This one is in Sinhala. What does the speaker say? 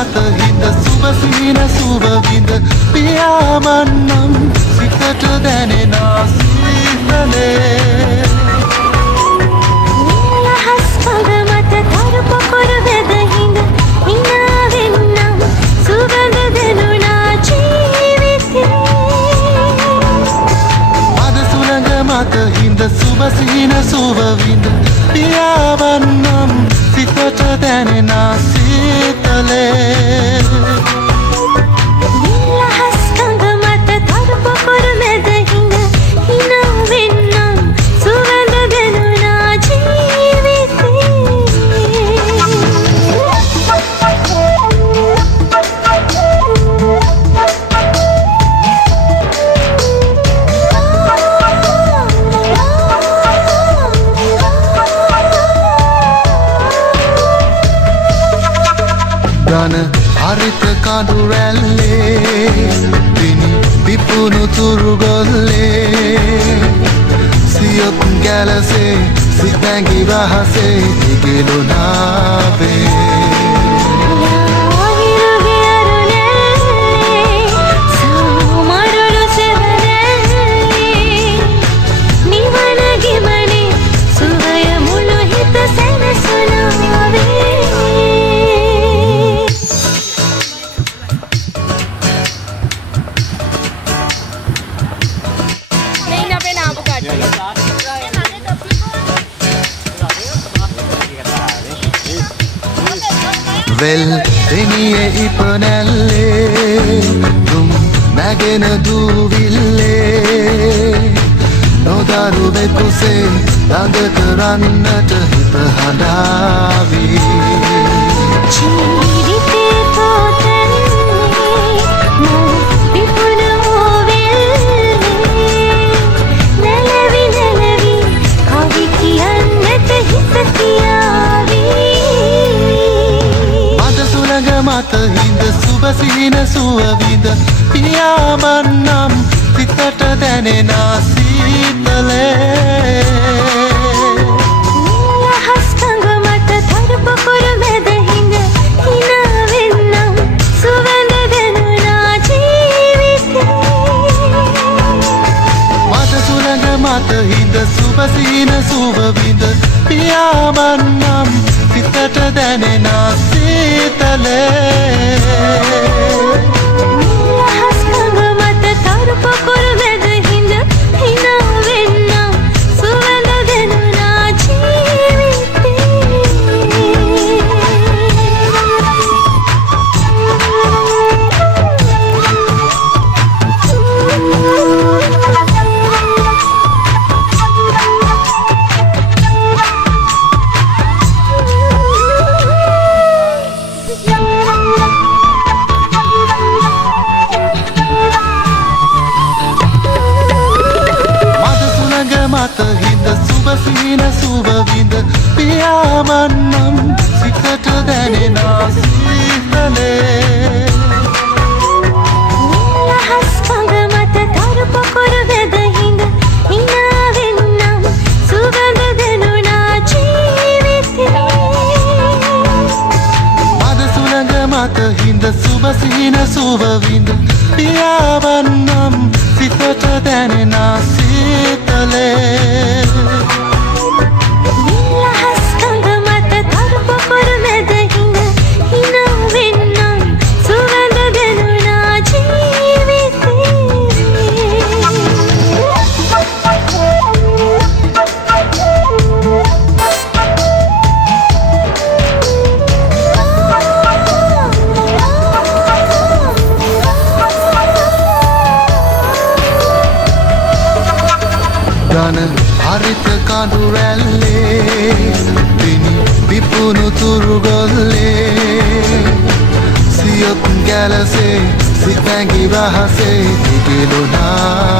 මත හිඳ සුබ සිහින සුබ විඳ පියාඹන්නම් සිතට දැනෙන සීතලේ නිලහස් කඳ මත තරු පොකුරු වෙද හිඳ hina වෙන්නම් සුවඳ දෙනුනා ජීවිතේ මද සුළඟ මත හිඳ සුබ සිහින සුබ විඳ පියාඹන්නම් සිතට දැනෙන සීතලේ නිලහස් කඳ මත තරු පොකුරු වෙද හිඳ hina වෙන්නම් සුවඳ දෙනුනා ගන හරිත කඳු රැල්ලේ දිනි විපුණු තුරු ගොල්ලේ සියොත් ගැලසේ සිතැඟි රහසේ ඉගෙලුනාවේ වෙල් දෙනියේ ඉපනැල්ලේ තුම් නැගෙන දූවිල්ලේ නොදරු වෙකුසේ ළඟ කරන්නට හිත හඬාවී ජීවිතේ තෝතන්නේ විපුණු වෙල්ලේ නැලවි නැලවි කවි කියන්නට හිත කියාවී මත හිඳ සුබ සිහින සුව විඳ පියාඹන්නම් සිතට දැනෙන සීතලේ නිලහස් කඳ මත තරු පොකුරු වෙද හිඳ hina වෙන්නම් සුවඳ දෙනුනා ජීවිතේ මද සුළඟ මත හිඳ සුබ සිහින සුව විඳ පියාඹන්නම් සිතට දැනෙන සීතලේ නිලහස් කඳ මත තරු පොකුරු වෙද හිඳ hina වෙන්නම් සුවඳ දෙනුනා මත හිඳ සුබ සිහින සුබ විඳ පියාඹන්නම් සිතට දැනෙන සීතලේ නිලහස් කඳ මත තරු පොකුරු වෙද හිඳ hina වෙන්නම් සුවඳ දෙනුනා ජීවිතේ මද සුළඟ මත හිඳ සුබ සිහින සුබ විඳ පියාඹන්නම් සිතට දැනෙන සීතලේ නිලහස් කඳ මත තරු පොකුරු වෙද හිඳ hina වෙන්නම් සුවඳ දෙනුනා ජීවිතේ ගන හරිත කඳු රැල්ලේ දිනි විපුණු තුරු ගොල්ලේ සියොත් ගැලසේ සිතැඟි රහසේ ඉගෙලුනා